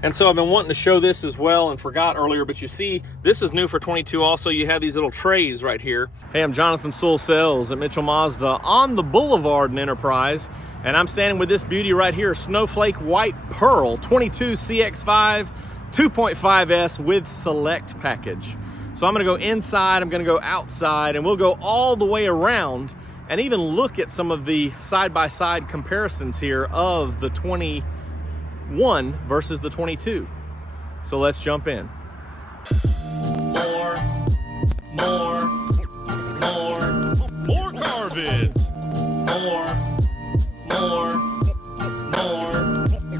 And so I've been wanting to show this as well and forgot earlier, but you see, this is new for 22 also. You have these little trays right here. Hey, I'm Jonathan Sewell Sales at Mitchell Mazda on the Boulevard in Enterprise, and I'm standing with this beauty right here, Snowflake White Pearl 22 CX-5 2.5S with Select package. So I'm gonna go inside, I'm gonna go outside, and we'll go all the way around and even look at some of the side-by-side comparisons here of the 21 versus the 22. So let's jump in. More car vids.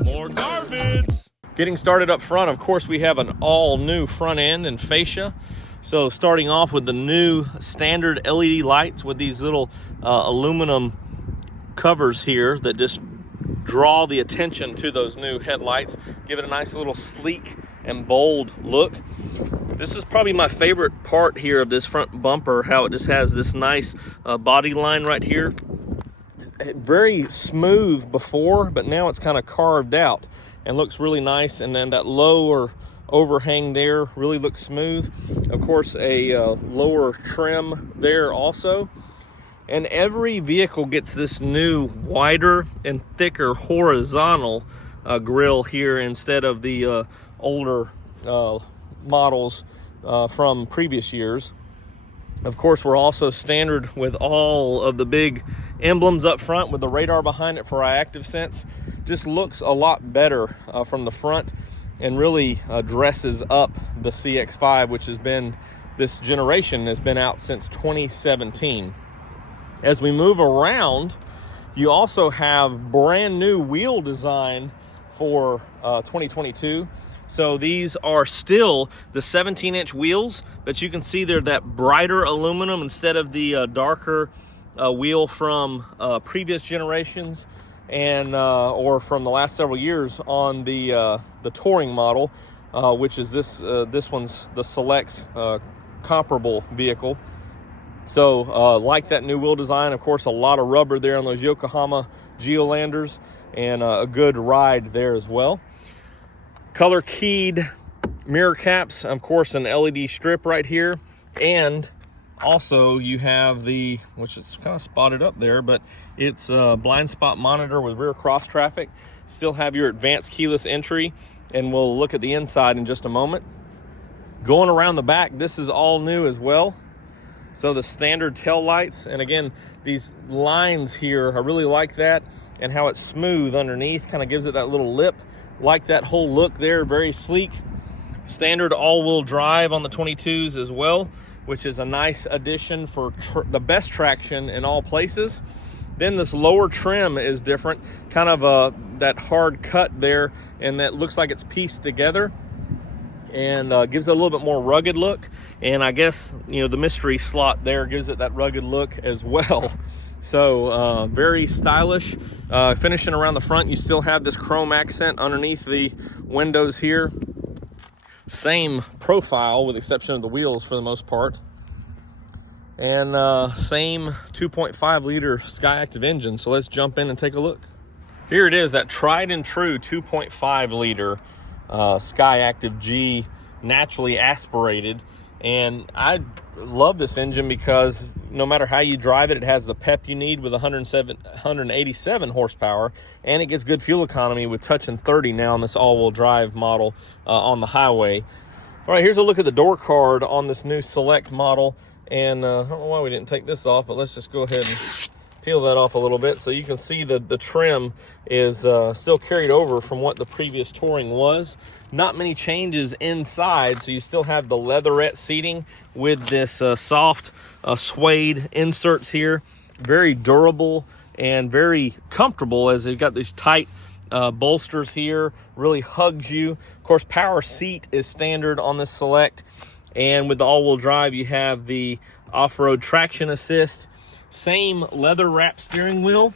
More car vids. Getting started up front, of course, we have an all new front end and fascia. So starting off with the new standard LED lights with these little aluminum covers here that just draw the attention to those new headlights, give it a nice little sleek and bold look. This is probably my favorite part here of this front bumper, how it just has this nice body line right here. Very smooth before, but now it's kind of carved out and looks really nice. And then that lower overhang there really looks smooth. Of course, a lower trim there also. And every vehicle gets this new wider and thicker horizontal grille here instead of the older models from previous years. Of course, we're also standard with all of the big emblems up front with the radar behind it for i-Activ sense. Just looks a lot better from the front and really dresses up the CX-5, which has been, this generation has been out since 2017. As we move around, you also have brand new wheel design for 2022. So these are still the 17-inch wheels, but you can see they're that brighter aluminum instead of the darker wheel from previous generations and or from the last several years on the touring model, which is this one's the Select's comparable vehicle. So like that new wheel design, of course, a lot of rubber there on those Yokohama Geolanders, and a good ride there as well. Color keyed mirror caps, of course, an LED strip right here. And also you have the, which is kind of spotted up there, but it's a blind spot monitor with rear cross traffic. Still have your advanced keyless entry, and we'll look at the inside in just a moment. Going around the back, this is all new as well. So the standard tail lights, and again, these lines here, I really like that, and how it's smooth underneath, kind of gives it that little lip. Like that whole look there, very sleek. Standard all-wheel drive on the 22s as well, which is a nice addition for the best traction in all places. Then this lower trim is different, kind of that hard cut there, and that looks like it's pieced together, and gives it a little bit more rugged look. And I guess, you know, the mystery slot there gives it that rugged look as well. So very stylish. Finishing around the front, you still have this chrome accent underneath the windows here. Same profile with the exception of the wheels for the most part. And same 2.5 liter i-Activ engine. So let's jump in and take a look. Here it is, that tried and true 2.5 liter i-Activ G, naturally aspirated. And I love this engine because no matter how you drive it, it has the pep you need with 187 horsepower, and it gets good fuel economy with touching 30 now on this all-wheel drive model on the highway. All right, here's a look at the door card on this new Select model. And I don't know why we didn't take this off, but let's just go ahead and peel that off a little bit so you can see the trim is still carried over from what the previous touring was. Not many changes inside, so you still have the leatherette seating with this soft suede inserts here. Very durable and very comfortable, as they've got these tight bolsters here, really hugs you. Of course, power seat is standard on this Select, and with the all-wheel drive you have the off-road traction assist. Same leather wrap steering wheel,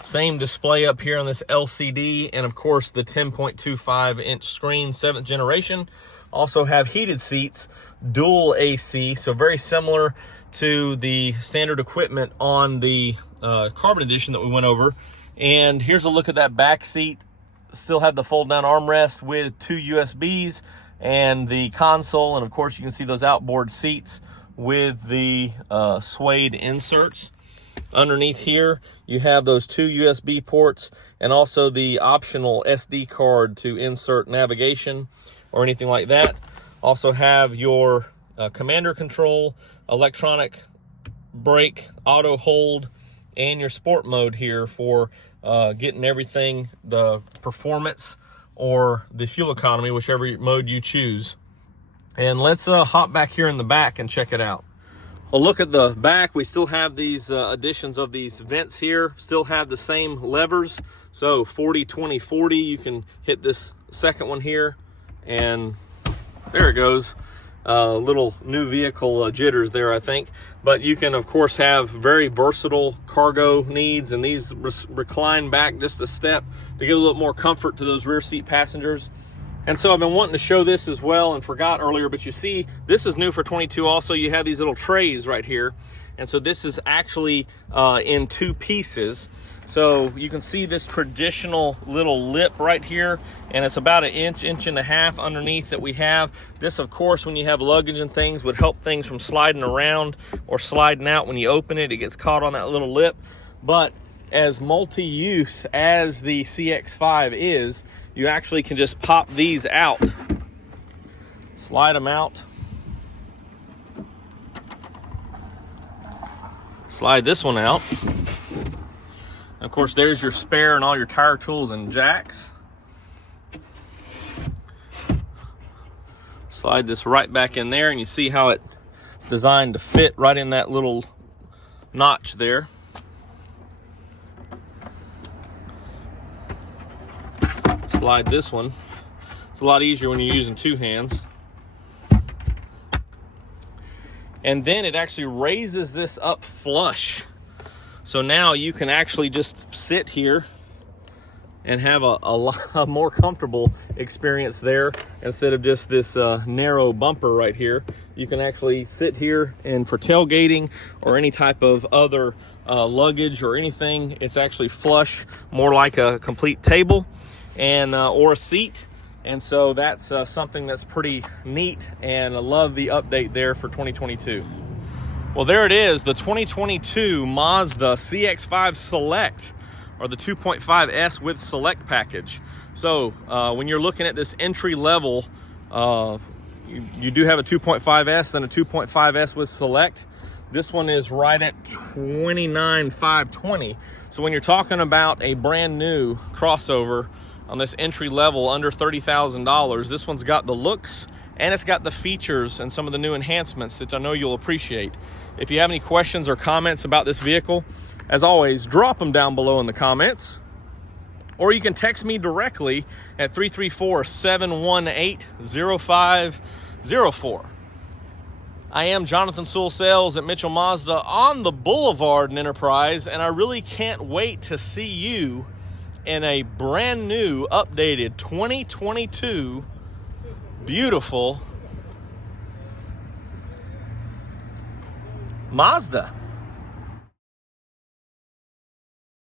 same display up here on this LCD, and of course the 10.25 inch screen, 7th generation. Also have heated seats, dual AC, so very similar to the standard equipment on the Carbon Edition that we went over. And here's a look at that back seat. still have the fold down armrest with 2 USBs and the console. And of course you can see those outboard seats with the suede inserts. Underneath here, you have those 2 USB ports and also the optional SD card to insert navigation or anything like that. Also have your commander control, electronic brake, auto hold, and your sport mode here for getting everything, the performance or the fuel economy, whichever mode you choose. And let's hop back here in the back and check it out. Well, look at the back. We still have these additions of these vents here, still have the same levers. So 40, 20, 40, you can hit this second one here and there it goes. Little new vehicle jitters there, I think. But you can, of course, have very versatile cargo needs, and these recline back just a step to give a little more comfort to those rear seat passengers. And so I've been wanting to show this as well and forgot earlier, but you see, this is new for 22 also. You have these little trays right here. And so this is actually in 2 pieces. So you can see this traditional little lip right here, and it's about 1 inch, 1.5 inches underneath that we have. This, of course, when you have luggage and things, would help things from sliding around or sliding out. When you open it, it gets caught on that little lip. But as multi-use as the CX-5 is, you actually can just pop these out, slide them out, slide this one out. And of course, there's your spare and all your tire tools and jacks. Slide this right back in there, and you see how it's designed to fit right in that little notch there. Slide this one. It's a lot easier when you're using 2 hands. And then it actually raises this up flush. So now you can actually just sit here and have a more comfortable experience there instead of just this narrow bumper right here. You can actually sit here, and for tailgating or any type of other luggage or anything, it's actually flush, more like a complete table and or a seat. And so that's something that's pretty neat, and I love the update there for 2022. Well, there it is, the 2022 Mazda CX-5 Select, or the 2.5S with Select package. So when you're looking at this entry level, you do have a 2.5S, then a 2.5S with Select. This one is right at $29,520. So when you're talking about a brand new crossover on this entry level under $30,000, this one's got the looks and it's got the features and some of the new enhancements that I know you'll appreciate. If you have any questions or comments about this vehicle, as always, drop them down below in the comments, or you can text me directly at 334-718-0504. I am Jonathan Sewell Sales at Mitchell Mazda on the Boulevard in Enterprise, and I really can't wait to see you in a brand new, updated 2022 beautiful Mazda.